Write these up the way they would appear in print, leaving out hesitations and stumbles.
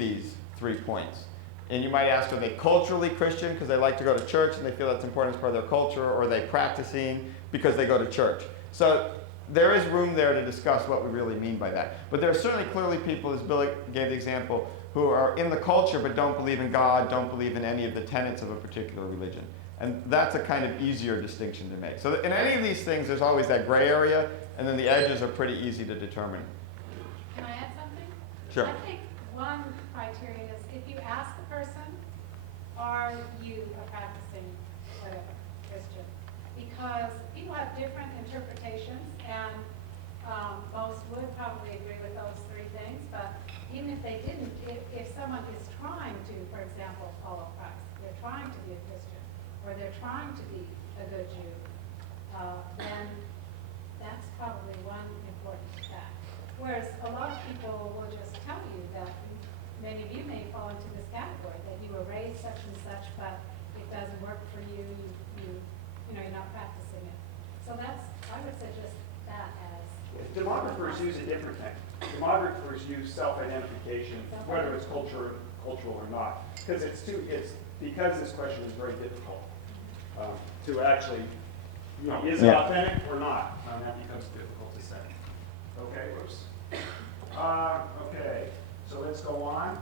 these 3 points. And you might ask, are they culturally Christian because they like to go to church and they feel that's important as part of their culture, or are they practicing because they go to church? So there is room there to discuss what we really mean by that. But there are certainly clearly people, as Billy gave the example, who are in the culture but don't believe in God, don't believe in any of the tenets of a particular religion. And that's a kind of easier distinction to make. So in any of these things, there's always that gray area, and then the edges are pretty easy to determine. Can I add something? Sure. I think one criterion is if you ask the person, are you a practicing whatever Christian? Because people have different interpretations, and most would probably agree with those 3 things, but even if they didn't, if someone is trying to, for example, follow Christ, they're trying to be a Christian, or they're trying to be a good Jew, then that's probably one important fact. Whereas a lot of people will just tell you that many of you may fall into this category, that you were raised such and such, but it doesn't work for you, you're not practicing it. So that's, I would suggest that as... Demographers use a different thing. Demographers use self-identification, whether it's cultural or not, because because this question is very difficult to actually, is it authentic or not? That becomes difficult to say. Okay, whoops. Okay, so let's go on.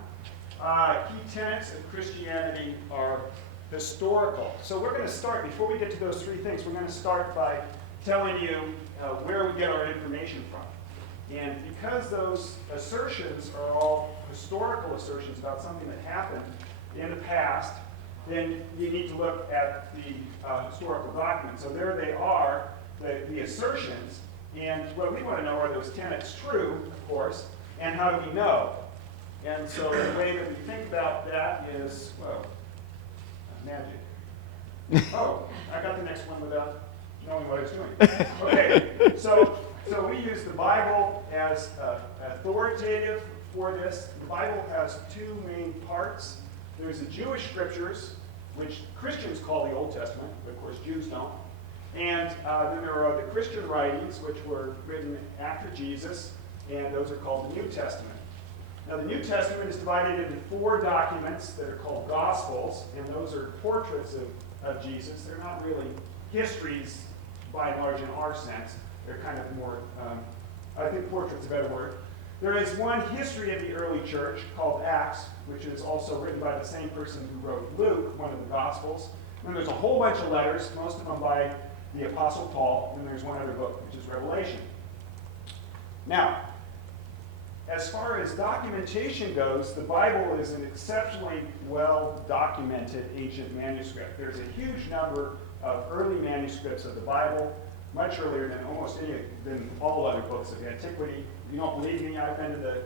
Key tenets of Christianity are historical. So we're going to start, before we get to those 3 things, we're going to start by telling you where we get our information from. And because those assertions are all historical assertions about something that happened in the past, then you need to look at the historical documents. So there they are, the assertions, and what we want to know, are those tenets true, of course, and how do we know? And so the way that we think about that is, well, magic. Oh, I got the next one without knowing what I was doing. Okay, so we use the Bible as authoritative for this. The Bible has 2 main parts. There's the Jewish scriptures, which Christians call the Old Testament, but of course Jews don't. And then there are the Christian writings, which were written after Jesus, and those are called the New Testament. Now, the New Testament is divided into 4 documents that are called Gospels, and those are portraits of Jesus. They're not really histories by and large in our sense. They're kind of more, I think portrait's a better word. There is one history of the early church called Acts, which is also written by the same person who wrote Luke, one of the Gospels. And there's a whole bunch of letters, most of them by the Apostle Paul, and there's one other book, which is Revelation. Now, as far as documentation goes, the Bible is an exceptionally well-documented ancient manuscript. There's a huge number of early manuscripts of the Bible, much earlier than all other books of antiquity. If you don't believe me, I've been to the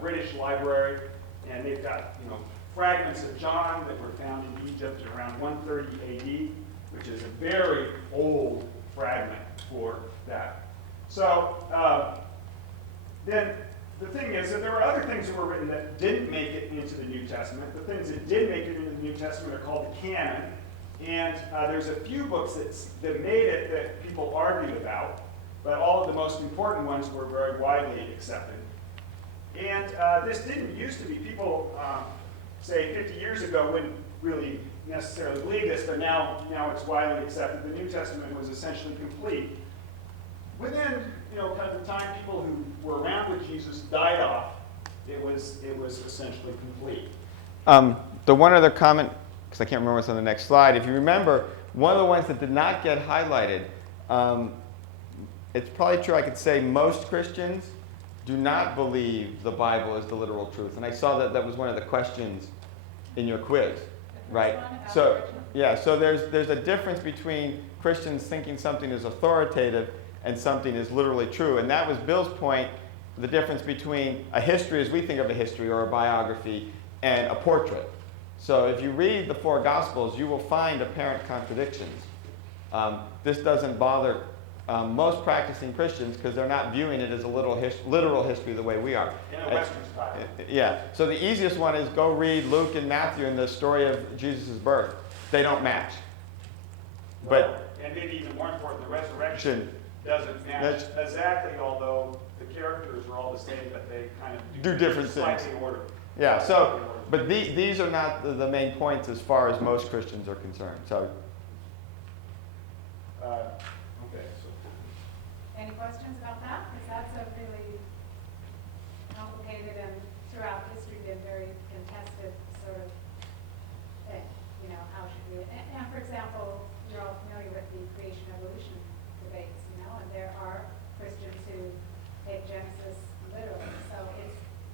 British Library, and they've got fragments of John that were found in Egypt around 130 AD, which is a very old fragment for that. So then the thing is that there are other things that were written that didn't make it into the New Testament. The things that did make it into the New Testament are called the canon. And there's a few books that made it that people argued about, but all of the most important ones were very widely accepted. And this didn't used to be. People, say 50 years ago, wouldn't really necessarily believe this, but now it's widely accepted. The New Testament was essentially complete. Within kind of the time people who were around with Jesus died off, it was essentially complete. The one other comment, because I can't remember what's on the next slide. If you remember, one of the ones that did not get highlighted, it's probably true I could say most Christians do not believe the Bible is the literal truth. And I saw that was one of the questions in your quiz, right? So there's a difference between Christians thinking something is authoritative and something is literally true. And that was Bill's point, the difference between a history as we think of a history or a biography and a portrait. So if you read the 4 Gospels, you will find apparent contradictions. This doesn't bother most practicing Christians because they're not viewing it as a literal history the way we are. In a Western style. Yeah. So the easiest one is go read Luke and Matthew in the story of Jesus' birth. They don't match. And maybe even more important, the resurrection doesn't match exactly, although the characters are all the same, but they kind of do different things. Slightly order. Yeah, so, but these are not the main points as far as most Christians are concerned. So, Okay, so. Any questions about that? Because that's a really complicated and throughout history been very contested sort of thing. You know, how should we, and for example, you're all familiar with the creation evolution debates, you know, and there are Christians who take Genesis literally. So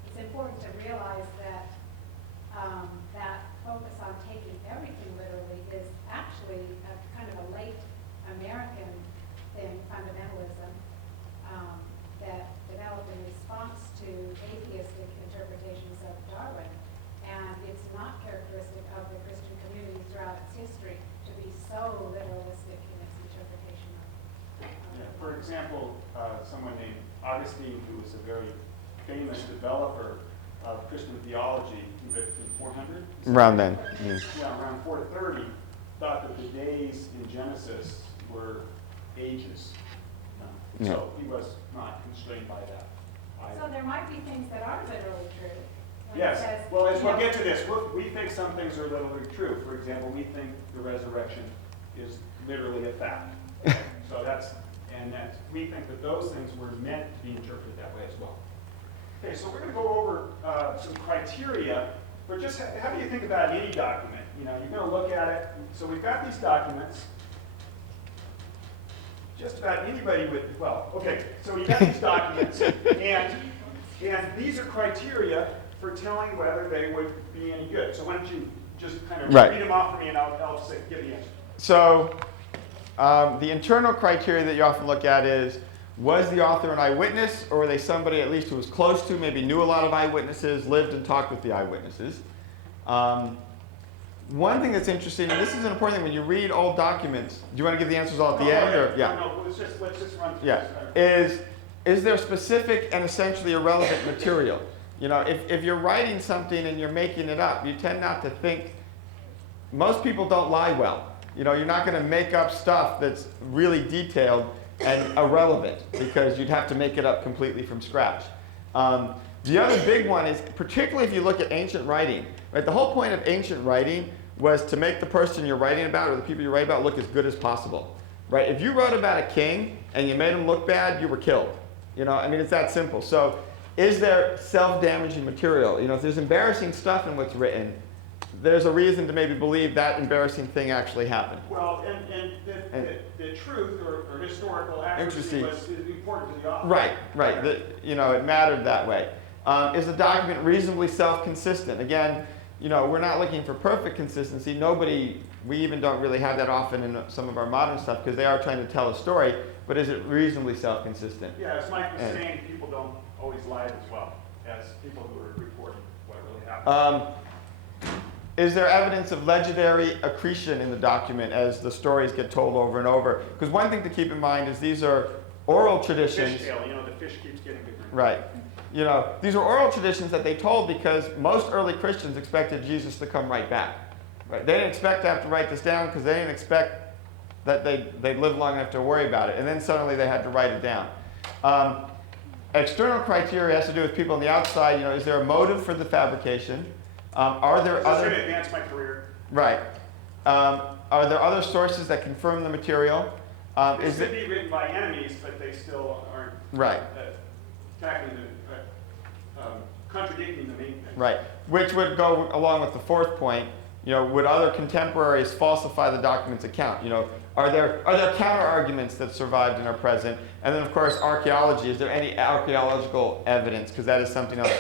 it's important to realize that that focus on taking everything literally is actually a kind of a late American thing, fundamentalism, that developed in response to atheistic interpretations of Darwin. And it's not characteristic of the Christian community throughout its history to be so literalistic in its interpretation of Yeah, for example, someone named Augustine, who was a very famous developer of Christian theology, who lived in 400? around then. Yeah, around 430, thought that the days in Genesis were ages. So he was not constrained by that. So there might be things that are literally true. When it Yes, says, well, as you we'll know, get to this, we think some things are literally true. For example, we think the resurrection is literally a fact. So we think that those things were meant to be interpreted that way as well. Okay, so we're going to go over some criteria for just how do you think about any document? You know, you're going to look at it. So we've got these documents. Just about anybody would, well, okay, so we've got these documents, and these are criteria for telling whether they would be any good. So why don't you just kind of Right. read them off for me, and I'll say, give the answer. So, the internal criteria that you often look at is, was the author an eyewitness, or were they somebody at least who was close to, maybe knew a lot of eyewitnesses, lived and talked with the eyewitnesses? One thing that's interesting, and this is an important thing, when you read old documents, do you want to give the answers all at the end? Or? Yeah. No, let's just run through Yeah. this. Is there specific and essentially irrelevant material? You know, if you're writing something and you're making it up, you tend not to think, most people don't lie well. You know, you're not going to make up stuff that's really detailed and irrelevant because you'd have to make it up completely from scratch. The other big one is, particularly if you look at ancient writing, right? The whole point of ancient writing was to make the person you're writing about or the people you write about look as good as possible, right? If you wrote about a king and you made him look bad, you were killed. You know, I mean, it's that simple. So is there self-damaging material? You know, if there's embarrassing stuff in what's written, there's a reason to maybe believe that embarrassing thing actually happened. Well, and the truth or historical accuracy was important to the author. Right. You know, it mattered that way. Is the document reasonably self-consistent? Again, you know, we're not looking for perfect consistency. We even don't really have that often in some of our modern stuff because they are trying to tell a story, but is it reasonably self-consistent? Yeah, as Mike was saying, people don't always lie as well as people who are reporting what really happened. Is there evidence of legendary accretion in the document as the stories get told over and over? Because one thing to keep in mind is these are oral traditions. Fishtail, you know, the fish keeps getting bigger. Right. You know, these are oral traditions that they told because most early Christians expected Jesus to come right back. Right? They didn't expect to have to write this down because they didn't expect that they'd live long enough to worry about it. And then suddenly they had to write it down. External criteria has to do with people on the outside. You know, is there a motive for the fabrication? Are there Is this other... going to advance my career? Right. Are there other sources that confirm the material? This could be written by enemies, but they still aren't Right. tackling contradicting the main thing. Right. Which would go along with the fourth point. You know, would other contemporaries falsify the document's account? You know, are there counter arguments that survived and are present? And then, of course, archaeology. Is there any archaeological evidence? Because that is something else